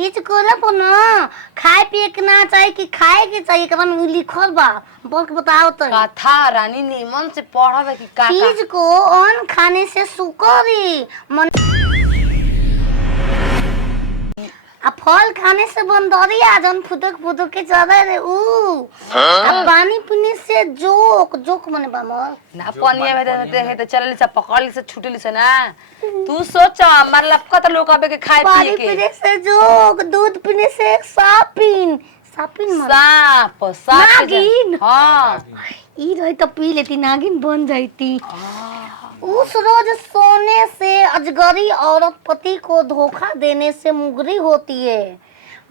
तीज करे पर न खाए पिए के ना चाहिए कि खाए के चाहिए एकरा में लिखल बा बोल बताओ तो कथा रानी नीमन से पढ़ब कि का तीज को अन्न खाने से सुकरी मन आ फल खाने से बंदरी आ जन फुदक फुदक के चले रे आ पानी पीने से जोक जोक मने बामर ना पनिया में देखे तो चलली से पकड़ली से छूटली से ना तू सोच मार लपका तो लोग आबे के खाए पानी पिए के पीने से जोक दूध पीने से सापिन सापिन मर सांप सांप नागिन। हां ई रही तो पी लेती नागिन बन जाती। उस रोज सोने से अजगरी औरत पति को धोखा देने से मुगरी होती है।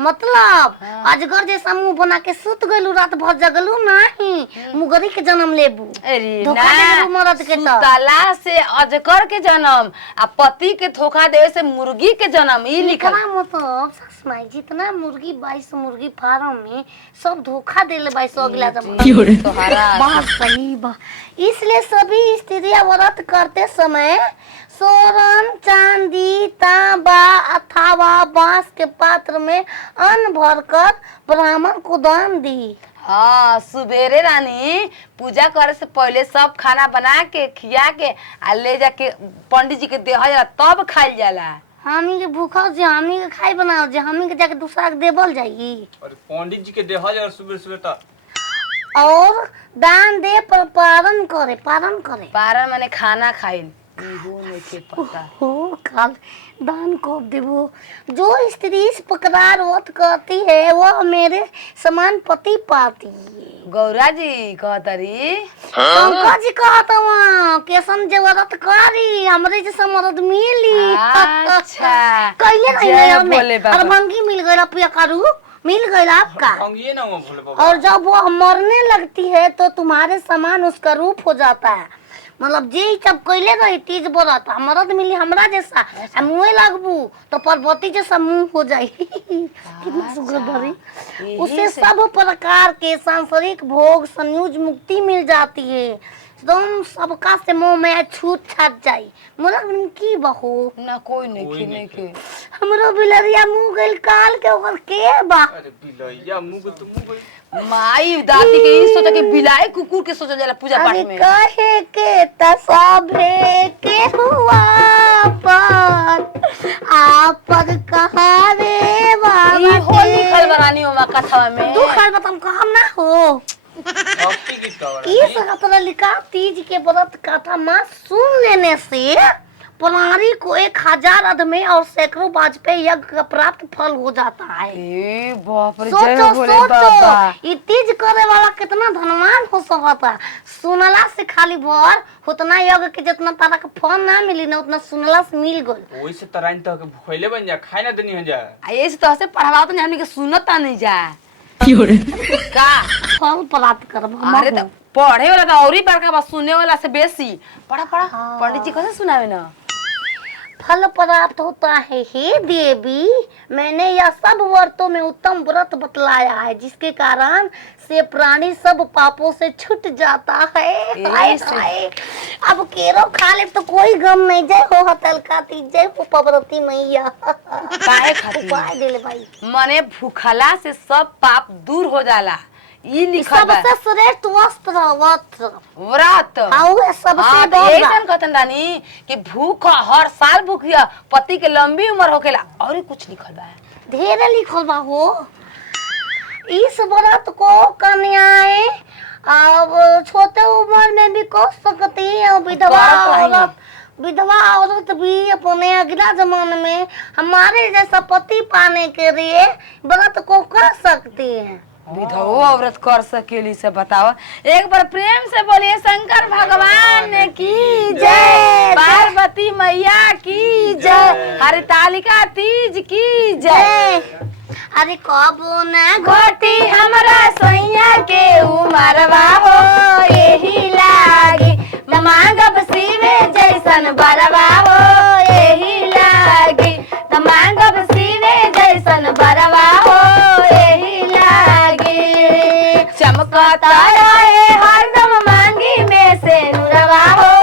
मतलब अजगर जैसा मुंह बना के सुत गलू रात भर जगलू नहीं मुगरी के जन्म लेबू धोखा देबू मरद के सुतला से अजगर के जन्म आ पति के धोखा देवे से मुर्गी के जन्म ई लिखल मतलब ससमाई जितना मुर्गी 22 मुर्गी फार्म में सब धोखा देले 22 अगला जमाना तोहरा बात सही बा। इसलिए सभी स्त्रियां व्रत करते समय सोरन चांदी तांबा अथवा बांस के पात्र में अन्न भरकर ब्राह्मण को दान दी। हाँ सुबेरे रानी पूजा करे से पहले सब खाना बना के खिया के आ ले जाके पंडित जी के देहा जाला तब खाइल जाला। हमी के भूखा जे हमी के खाई बनाओ जे हमी के जाके दूसरा के देबल जाई और पंडित जी के देहा जाला सुबह सुबह ता और दान दे पर पारण करे पारण माने खाना खाइल इहो नइखे पता हो काल दान कब देबो। जो स्त्री इस प्रकार व्रत करती है वह मेरे समान पति पाती है। गौरा जी कहतरी शंकर जी कहत वहाँ केसन जे व्रत करी हमरे जैसा मर्द मिली। अच्छा कहिए नहीं जय हमें भोले बाबा। और भंगी मिल गई रुपया करू मिल गई आपका अंगिए ना हुआ भोले बाबा। और जब वो मरने लगती है तो तुम्हारे समान उसका रूप हो जाता है। मतलब जे सब कइले रही तीज बरत मरद मिली हमरा जैसा मुँह लगबू तो पार्वती जैसा मुंह हो जाई कितना सुगर भरी। उसे सब प्रकार के सांसारिक भोग संयुज मुक्ति मिल जाती है। तुम सबका से मुंह में छूट छाट जाई मोरा की बहू ना कोई नहीं के हमरो बिलरिया मुंह गइल काल के ओकर के बा। अरे बिलैया मुंह तो मुंह माई दादी के ई सोचा के बिलाई कुकुर के सोचा जाला पूजा पाठ में कहे के तसाभे के हुआ पर आपन कहा रे बाबा ई हो लिखल बरानी ओमा कथा में दू खाल बताम कहम ना हो भक्ति गीत गावा इस कथा लिखा तीज के व्रत कथा मां सुन लेने से प्राणी को 1000 अधमे और सैकड़ों वाजपेयी यज्ञ का प्राप्त फल हो जाता है। ए बाप रे जय सोचो भोले बाबा ये तीज करे वाला कितना धनवान हो सकता। सुनला से खाली भर उतना यज्ञ के जितना तारा के फल ना मिली ना उतना सुनला से मिल गल। ओई से तराइन तो के भूखैले बन जा खाए ना देनी हो जा आ ऐसे तो से पढ़ावा तो हमनी के सुनता नहीं जा का फल प्राप्त करब अरे तो पढ़े वाला तो औरी बड़का बा सुने वाला से बेसी पढ़ा पंडित जी कैसे सुनावे ना फल प्राप्त होता है। हे देवी मैंने यह सब व्रतों में उत्तम व्रत बतलाया है जिसके कारण से प्राणी सब पापों से छूट जाता है। हाय हाय अब केरो खा ले तो कोई गम नहीं जय हो हतल खाती जय हो पवरती मैया काहे खातिर उपाय देले भाई मने भूखला से सब पाप दूर हो जाला ई लिखल बा सबसे श्रेष्ठ वस्त्र व्रत आओ सबसे हाँ, तो बड़ा ऐसन कहतन रानी कि भूख हर साल भूखिया पति के लंबी उम्र होखेला और कुछ लिखल बा ढेर लिखल बा हो। इस व्रत को कन्याएं अब छोटे उम्र में भी कर सकती है और विधवा औरत भी अपने अगला जमाने में हमारे जैसा पति पाने के लिए व्रत को कर सकती है। विधवा व्रत कर सकेली से बताओ एक बार प्रेम से बोलिए शंकर भगवान की जय पार्वती मैया की जय हरितालिका तीज की जय। अरे कबो ना घोटी हमरा सोइया के उमरवा हो यही लागी मांगब शिवे जैसन बरवा हो यही लागी मांगब शिवे जैसन बरवा हो यही लागी चमकता रहे हरदम मांगी में से नुरवा हो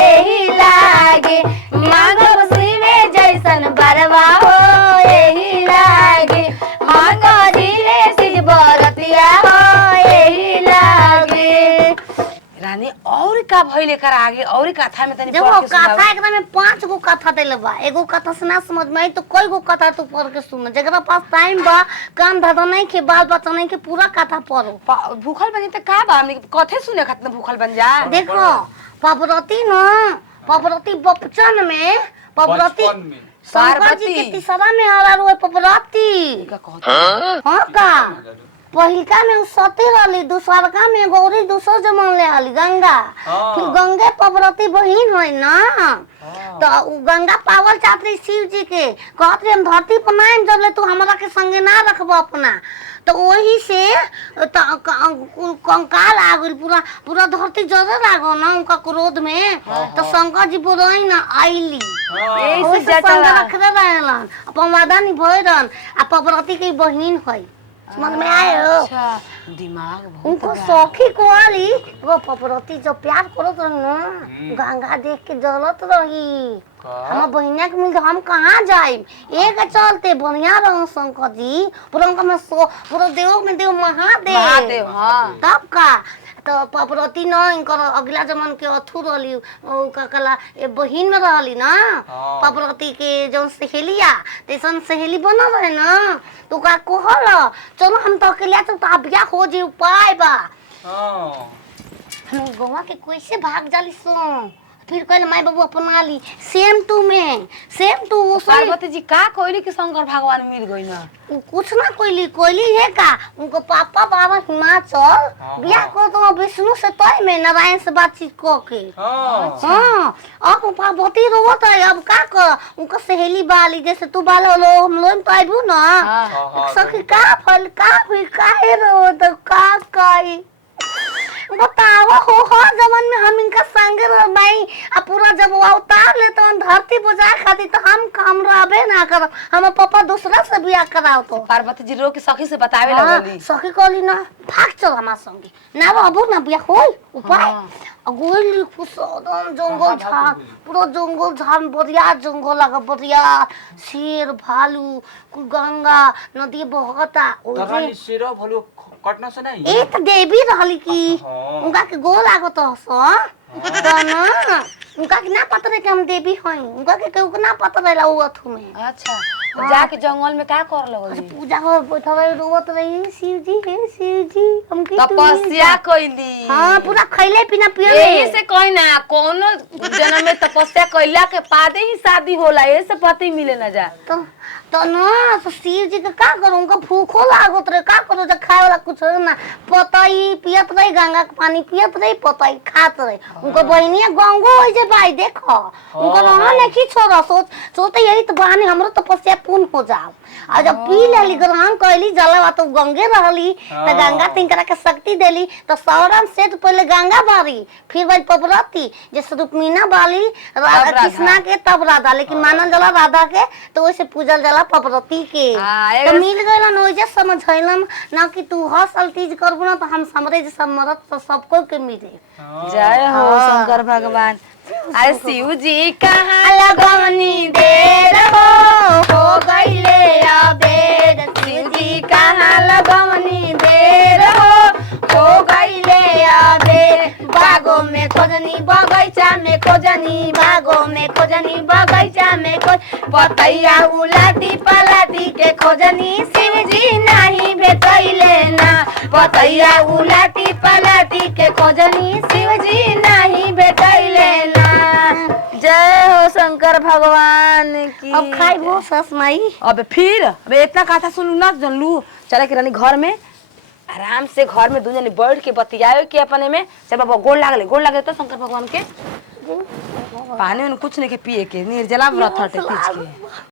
यही लागी मांगब शिवे जैसन बरवा हो यही लागी भइले कर आगे औरी कथा में तनी देखो पढ़ के सुनाओ। कथा एकदम में 5 गो कथा देले बा। एगो कथा से ना समझ में आई तो कई गो कथा तू पढ़ के सुन। जेकरा पास टाइम बा, काम धंधा नहीं के, बाल बच्चा नहीं के, पूरा कथा पढ़ो। भूखल बनी त का बा हमनी कथे सुने खातिर भूखल बन जा। देखो पार्वती न, पार्वती बचपन में, पार्वती बचपन में शंकर जी के तीसरा में आ रहा है पार्वती। का कहत हाँ का पहिलका में उ सती रहली, दूसरका में गौरी दूसर जमन ले आली गंगा। हाँ। फिर गंगे पार्वती बहिन है ना, तो उ गंगा पावल चाहती शिव जी के, कहत रही हम धरती पर नाम जब ले तू हमरा के संगे ना रखबो अपना, तो वही से कंकाल आ गई, पूरा पूरा धरती जरे लागो ना उनका क्रोध में। तो शंकर जी बोलाई ना आईली, यही ओही से से संग जटला रखले रहलन, अपन वादा निभैलन। आ पार्वती की बहिन है, समझ में आयो? अच्छा दिमाग बहुत उनको सौखी कुआली वो पार्वती जब प्यार करत रही ना, गंगा देख के जलत रही। हम बहिनिया के मिल हम कहाँ जाए, एक चलते बढ़िया रहो शंकर जी, पूरा उनका में पूरा देव में देव महादेव। महादेव, हाँ। तब का तो पार्वती न इनकर अगला जमन के अथु रहली, का कला ए बहिन में रहली ना। हाँ। पार्वती के जौन सहेलिया तैसन सहेली बनल रहे ना, तो का कहल चलो हम तो अकेले तो बिया हो जे उपाय बा। हाँ हम गौवा के कैसे भाग जाली सो, फिर कहले माई बाबू अपना ली सेम टू में, सेम टू पार्वती जी का कोइली के शंकर भगवान मिल गई ना। कुछ ना कोयली है का, उनको पापा बाबा हिमाचल बियाह को तो विष्णु से तय में नारायण से बातचीत को के। हाँ हाँ अब पार्वती रोवत है, अब का कर उनका सहेली बाली जैसे तू बालो लो हम लोग तो आइबू ना। हाँ। सखी का फल का भी काहे रोवत का काई बतावा हो जमन में हम इनका संगे रहबाई। आ पूरा जब वो अवतार ले तो धरती बजाए खाती तो हम काम रहबे ना कर, हम पापा दूसरा से बियाह कराओ। तो पार्वती जी रो के सखी से बतावे लगली। सखी कहली ना भाग चल हमार संगे ना रहबू ना बियाह होई उपाय। गोली खुशदम जंगल झाड़, पूरा जंगल झाड़ बढ़िया जंगल लगा, बढ़िया शेर भालू गंगा नदी बहता। तरानी शेर भलो कटना से नहीं ए त देवी रहली की हाँ। उनका के गोल लागत हस तो ना, उनका के ना पता रहे कि हम देवी हई, उनका के केहू के ना पता रहेला उ अथु में। अच्छा जाके जंगल में का कर लगली? पूजा कर बैठा रही रोवत रही शिव जी हे शिव जी हमके तपस्या कइली। हां पूरा खइले पीना पियले। यही से कही ना कोनो जन्म में तपस्या कइला के बादे ही शादी होला, ये से पति मिले ना जा। तो ना तो शिव जी के का करूं, उनका भूखो लागत रहे, का करूं जब खाए वाला कुछ ना, पतई पियत रही, गंगा के पानी पियत रही, पतई खात रही। उनको बहनिया गंगो होई जे भाई देखो उनको रहना नहीं की छोड़ा, सोचते यही तो बहाने हमरो तपस्या पूर्ण हो जाओ। और जब पी लेली ग्रहण कैली जलवा तो गंगे रहली, तो गंगा तिनकरा के शक्ति देली। तो सौरम से तो पहले गंगा बारी, फिर वही पार्वती जैसे रुक्मीना बाली कृष्णा के, तब राधा, लेकिन मानल जला राधा के तो वैसे पूजल जला पार्वती के। तो मिल गइलन ओइजे समझैलन ना कि तू हर साल तीज करबू ना तो हम हमरे जैसा मरद तो सबको के मिले। जय हो शंकर भगवान। अरे शिव जी कहाँ लगवनी देर हो गईले अबेर, शिव जी कहाँ लगवनी देर हो गईले अबेर। बागों में खोजनी बगैचा में खोजनी, बागों में खोजनी बगैचा में खोज, पतैया उलाटी पलाटी के खोजनी, शिव जी नहीं भेटैले ना। पतैया उलाटी पलाटी के खोजनी, शिव जी नहीं भेटैले ना। जय हो शंकर भगवान की। अब खाई वो सस माई। अब फिर अब इतना कथा सुनू ना जानलू, चले के रानी घर में आराम से घर में दू जनी बैठ के बतियावे के अपने में। चल बाबा गोड़ लागले तो शंकर भगवान के पानी में कुछ नहीं के पिए के, निर्जला व्रत हटे तीज के।